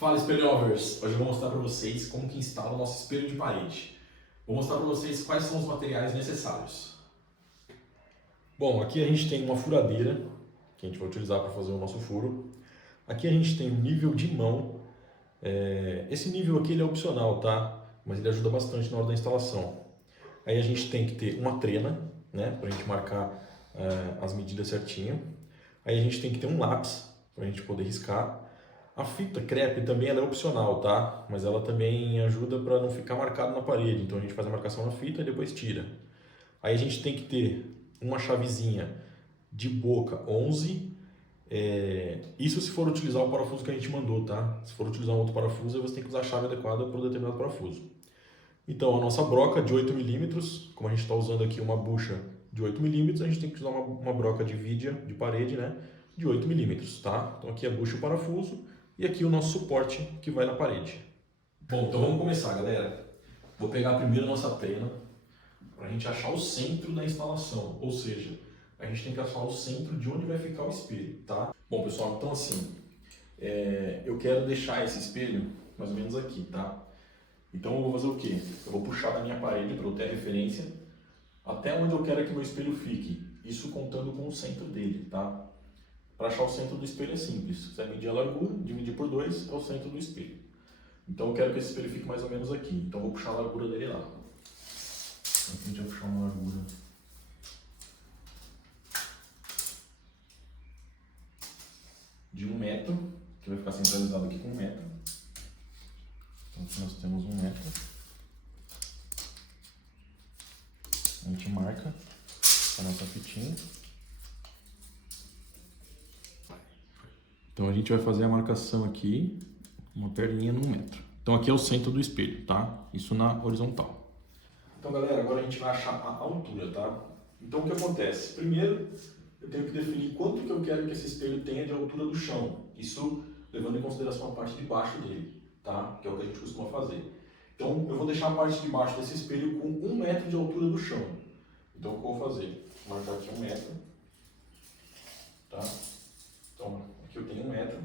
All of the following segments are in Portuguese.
Fala, espelho lovers! Hoje eu vou mostrar para vocês como que instala o nosso espelho de parede. Vou mostrar para vocês quais são os materiais necessários. Bom, aqui a gente tem uma furadeira, que a gente vai utilizar para fazer o nosso furo. Aqui a gente tem um nível de mão. Esse nível aqui ele é opcional, tá? Mas ele ajuda bastante na hora da instalação. Aí a gente tem que ter uma trena, né? Para a gente marcar as medidas certinho. Aí a gente tem que ter um lápis, para a gente poder riscar. A fita crepe também ela é opcional, tá? Mas ela também ajuda para não ficar marcado na parede. Então a gente faz a marcação na fita e depois tira. Aí a gente tem que ter uma chavezinha de boca 11. Isso se for utilizar o parafuso que a gente mandou, tá? Se for utilizar um outro parafuso, aí você tem que usar a chave adequada para um determinado parafuso. Então a nossa broca de 8 milímetros, como a gente está usando aqui uma bucha de 8 milímetros, a gente tem que usar uma broca de vidia, de parede, né? De 8 milímetros, tá? Então aqui a bucha e o parafuso. E aqui o nosso suporte que vai na parede. Bom, então vamos começar, galera. Vou pegar primeiro a nossa trena para a gente achar o centro da instalação, ou seja, a gente tem que achar o centro de onde vai ficar o espelho, tá? Bom, pessoal, então assim, eu quero deixar esse espelho mais ou menos aqui, tá? Então eu vou fazer o quê? Eu vou puxar da minha parede para eu ter a referência até onde eu quero que meu espelho fique, isso contando com o centro dele, tá? Para achar o centro do espelho é simples. Se quiser medir a largura, dividir por 2 é o centro do espelho. Então eu quero que esse espelho fique mais ou menos aqui. Então eu vou puxar a largura dele lá. Aqui a gente vai puxar uma largura de 1 metro, que vai ficar centralizado aqui com 1 metro. Então aqui nós temos 1 metro. A gente marca a nossa fitinha. Então a gente vai fazer a marcação aqui, uma perninha no 1 metro. Então aqui é o centro do espelho, tá? Isso na horizontal. Então galera, agora a gente vai achar a altura, tá? Então o que acontece? Primeiro, eu tenho que definir quanto que eu quero que esse espelho tenha de altura do chão. Isso levando em consideração a parte de baixo dele, tá? Que é o que a gente costuma fazer. Então eu vou deixar a parte de baixo desse espelho com 1 metro de altura do chão. Então o que eu vou fazer? Vou marcar aqui 1 metro, tá? Então aqui eu tenho 1 metro.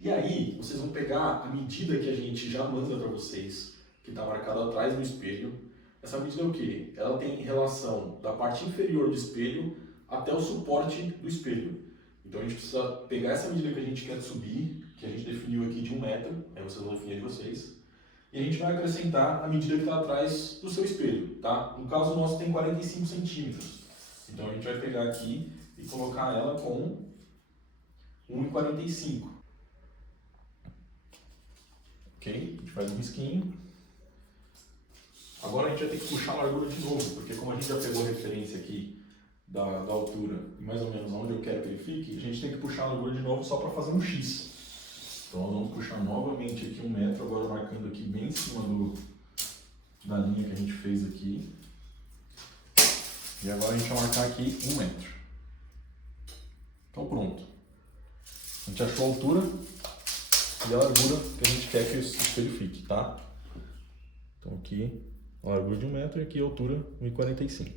E aí, vocês vão pegar a medida que a gente já manda para vocês, que está marcada atrás do espelho. Essa medida é o quê? Ela tem relação da parte inferior do espelho até o suporte do espelho. Então a gente precisa pegar essa medida que a gente quer subir, que a gente definiu aqui de 1 metro, aí vocês vão definir de vocês, e a gente vai acrescentar a medida que está atrás do seu espelho, tá? No caso o nosso tem 45 centímetros. Então a gente vai pegar aqui e colocar ela com 1,45. Ok? A gente faz um risquinho. Agora a gente vai ter que puxar a largura de novo, porque como a gente já pegou a referência aqui da altura e mais ou menos onde eu quero que ele fique, a gente tem que puxar a largura de novo só para fazer um X. Então nós vamos puxar novamente aqui 1 metro, agora marcando aqui bem em cima da linha que a gente fez aqui. E agora a gente vai marcar aqui 1 metro. Então pronto. A gente achou a altura e a largura que a gente quer que o espelho fique, tá? Então aqui a largura de 1 metro e aqui a altura 1,45.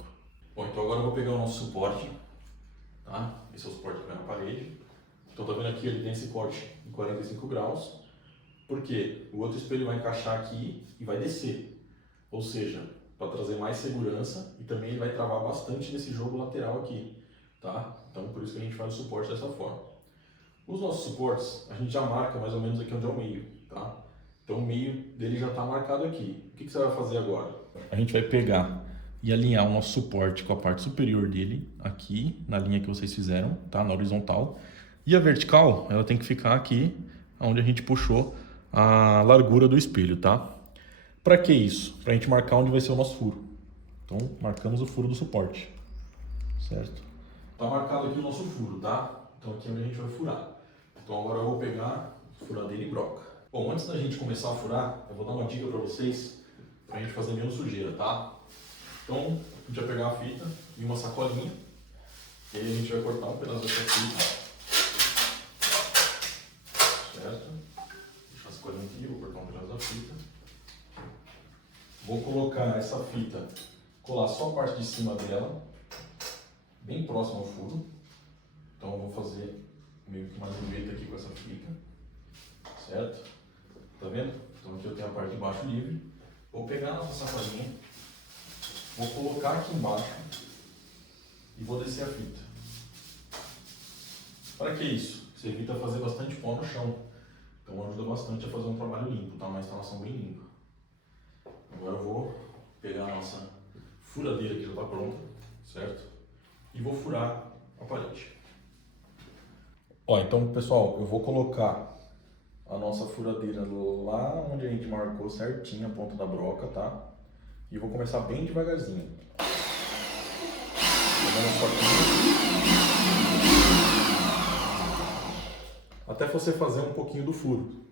Bom, então agora eu vou pegar o nosso suporte, tá? Esse é o suporte que vai na parede. Então tá vendo aqui, ele tem esse corte em 45 graus, porque o outro espelho vai encaixar aqui e vai descer. Ou seja, para trazer mais segurança e também ele vai travar bastante nesse jogo lateral aqui, tá? Então por isso que a gente faz o suporte dessa forma. Os nossos suportes, a gente já marca mais ou menos aqui onde é o meio, tá? Então o meio dele já está marcado aqui. O que você vai fazer agora? A gente vai pegar e alinhar o nosso suporte com a parte superior dele, aqui, na linha que vocês fizeram, tá? Na horizontal. E a vertical, ela tem que ficar aqui, onde a gente puxou a largura do espelho, tá? Para que isso? Para a gente marcar onde vai ser o nosso furo. Então, marcamos o furo do suporte, certo? Tá marcado aqui o nosso furo, tá? Então aqui é onde a gente vai furar. Então agora eu vou pegar furadeira e broca. Bom, antes da gente começar a furar, eu vou dar uma dica para vocês, para a gente fazer menos sujeira, tá? Então, a gente vai pegar a fita e uma sacolinha, e aí a gente vai cortar um pedaço dessa fita, certo? Deixar a sacolinha aqui, vou cortar um pedaço da fita. Vou colocar essa fita, colar só a parte de cima dela, bem próximo ao furo. Então eu vou fazer meio que uma leveta aqui com essa fita, certo? vendo? Então aqui eu tenho a parte de baixo livre. Vou pegar a nossa sacolinha, vou colocar aqui embaixo e vou descer a fita. Para que isso? Isso evita fazer bastante pó no chão. Então ajuda bastante a fazer um trabalho limpo, tá? Uma instalação bem limpa. Agora eu vou pegar a nossa furadeira que já está pronta, certo? E vou furar a parede. Ó, então pessoal, eu vou colocar a nossa furadeira lá onde a gente marcou certinho a ponta da broca, tá? E vou começar bem devagarzinho. Até você fazer um pouquinho do furo.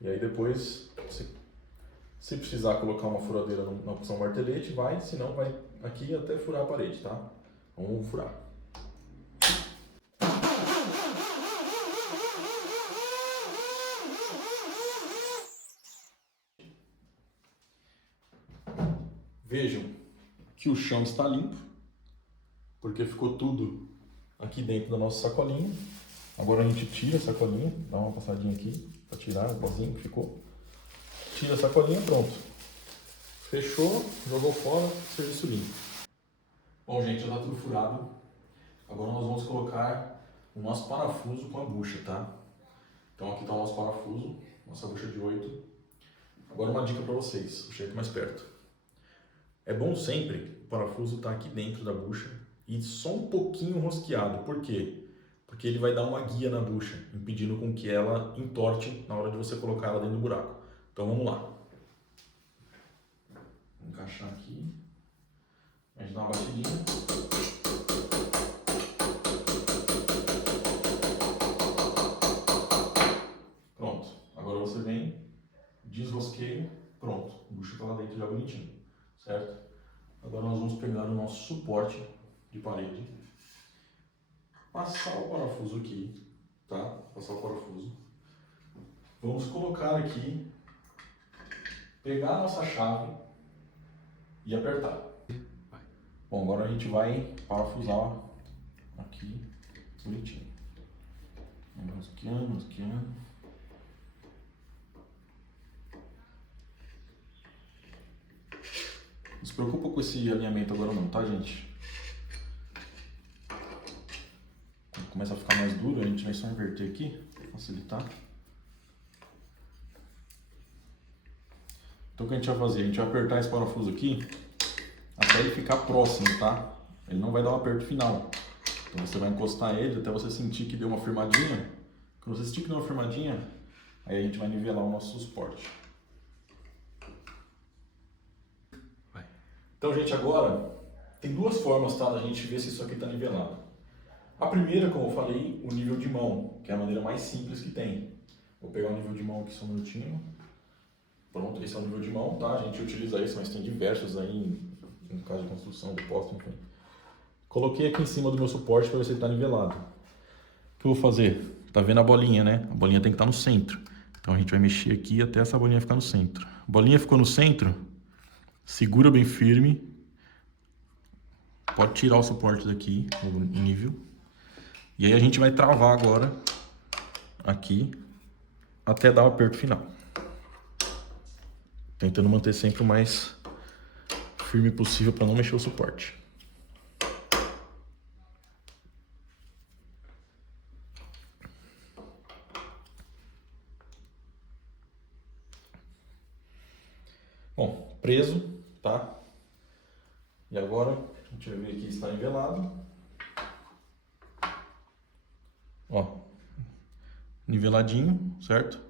E aí depois, se precisar colocar uma furadeira na opção martelete, vai, senão vai aqui até furar a parede, tá? Vamos furar. Vejam que o chão está limpo, porque ficou tudo aqui dentro da nossa sacolinha. Agora a gente tira a sacolinha, dá uma passadinha aqui para tirar o pozinho que ficou. Tira a sacolinha, pronto. Fechou, jogou fora, serviço limpo. Bom, gente, já está tudo furado. Agora nós vamos colocar o nosso parafuso com a bucha, tá? Então aqui está o nosso parafuso, nossa bucha de 8. Agora uma dica para vocês, chega mais perto. É bom sempre o parafuso estar aqui dentro da bucha e só um pouquinho rosqueado. Por quê? Porque ele vai dar uma guia na bucha, impedindo com que ela entorte na hora de você colocar ela dentro do buraco. Então vamos lá. Vou encaixar aqui. A gente dá uma batidinha. Pronto. Agora você vem, desrosqueia, pronto. A bucha está lá dentro já bonitinho, certo? Agora nós vamos pegar o nosso suporte de parede, passar o parafuso aqui, tá? Passar o parafuso. Vamos colocar aqui, pegar a nossa chave e apertar. Bom, agora a gente vai parafusar aqui bonitinho. Masqueando, masqueando. Não se preocupa com esse alinhamento agora não, tá, gente? Quando começa a ficar mais duro, a gente vai só inverter aqui, para facilitar. Então o que a gente vai fazer? A gente vai apertar esse parafuso aqui até ele ficar próximo, tá? Ele não vai dar um aperto final. Então você vai encostar ele até você sentir que deu uma firmadinha. Quando você sentir que deu uma firmadinha, aí a gente vai nivelar o nosso suporte. Então, gente, agora tem duas formas, tá, da gente ver se isso aqui está nivelado. A primeira, como eu falei, o nível de mão, que é a maneira mais simples que tem. Vou pegar o nível de mão aqui só um minutinho. Pronto, esse é o nível de mão, tá? A gente utiliza esse, mas tem diversos aí, no caso de construção, depósito, enfim. Coloquei aqui em cima do meu suporte para ver se ele está nivelado. O que eu vou fazer? Tá vendo a bolinha, né? A bolinha tem que estar no centro. Então a gente vai mexer aqui até essa bolinha ficar no centro. A bolinha ficou no centro, segura bem firme. Pode tirar o suporte daqui, no nível. E aí a gente vai travar agora, aqui, até dar o aperto final. Tentando manter sempre o mais firme possível para não mexer o suporte. Bom, preso, tá? E agora a gente vai ver aqui se está nivelado. Ó, niveladinho, certo?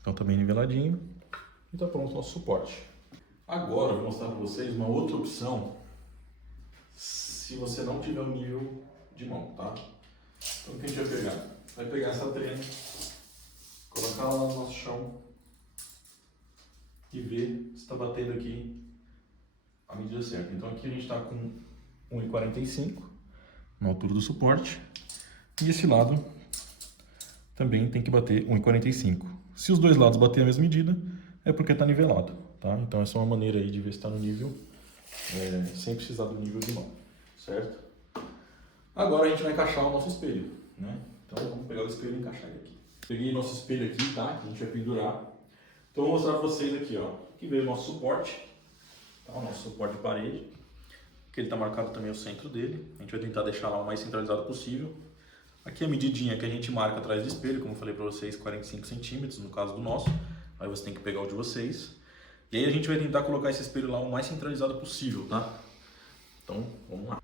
Então tá bem niveladinho. E tá pronto o nosso suporte. Agora eu vou mostrar para vocês uma outra opção se você não tiver o nível de mão, tá? Então o que a gente vai pegar? Vai pegar essa trena, colocar ela lá no nosso chão e ver se está batendo aqui a medida certa. Então aqui a gente está com 1,45 na altura do suporte e esse lado também tem que bater 1,45. Se os dois lados baterem a mesma medida, é porque está nivelado, tá? Então essa é uma maneira aí de ver se está no nível, sem precisar do nível de mão, certo? Agora a gente vai encaixar o nosso espelho, né? Então vamos pegar o espelho e encaixar ele aqui. Peguei nosso espelho aqui, tá? Que a gente vai pendurar. Então eu vou mostrar para vocês aqui, ó. Aqui veio o nosso suporte, tá? O nosso suporte de parede, que ele está marcado também o centro dele. A gente vai tentar deixar lá o mais centralizado possível. Aqui a medidinha que a gente marca atrás do espelho, como eu falei para vocês, 45 centímetros no caso do nosso. Aí você tem que pegar o de vocês. E aí a gente vai tentar colocar esse espelho lá o mais centralizado possível, tá? Então, vamos lá.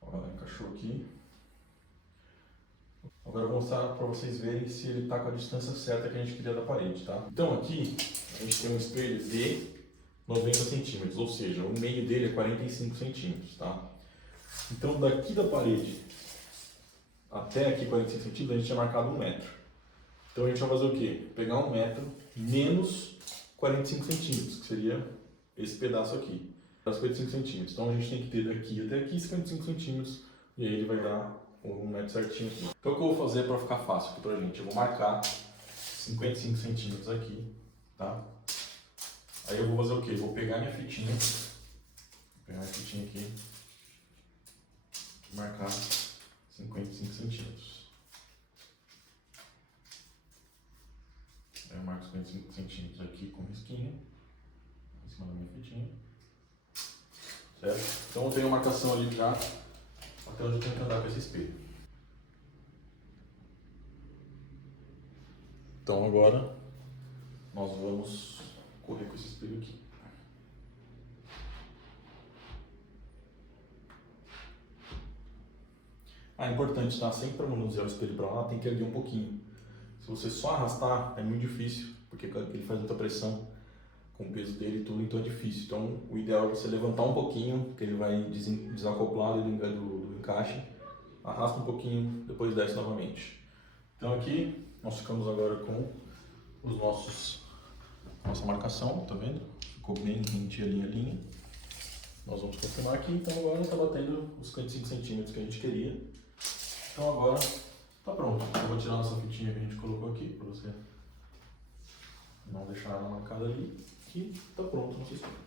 Ó, encaixou aqui. Agora eu vou mostrar para vocês verem se ele está com a distância certa que a gente queria da parede, tá? Então aqui a gente tem um espelho de 90 centímetros, ou seja, o meio dele é 45 centímetros, tá? Então daqui da parede até aqui 45 centímetros a gente tinha marcado 1 metro. Então a gente vai fazer o quê? Pegar 1 metro menos 45 centímetros, que seria esse pedaço aqui, 55 centímetros. Então a gente tem que ter daqui até aqui 55 centímetros e aí ele vai dar 1 metro certinho aqui. Então o que eu vou fazer para ficar fácil aqui pra gente? Eu vou marcar 55 centímetros aqui, tá? Aí eu vou fazer o quê? Vou pegar minha fitinha, aqui e marcar 55 centímetros. Aí eu marco 55 centímetros aqui com risquinho, em cima da minha fitinha, certo? Então eu tenho a marcação ali já, até onde eu tenho que andar com esse espelho. Então agora nós vamos correr com esse espelho aqui. É importante, tá? Sempre para manusear o espelho para lá tem que erguer um pouquinho. Se você só arrastar é muito difícil, porque ele faz muita pressão com o peso dele e tudo, então é difícil. Então o ideal é você levantar um pouquinho, que ele vai desacoplar do encaixe, arrasta um pouquinho, depois desce novamente. Então aqui nós ficamos agora com os nossa marcação, tá vendo? Ficou bem rente a linha. Nós vamos confirmar aqui, então agora está batendo os 55 centímetros que a gente queria. Então agora tá pronto. Eu vou tirar nossa fitinha que a gente colocou aqui, para você não deixar ela marcada ali, que tá pronto o nosso espelho.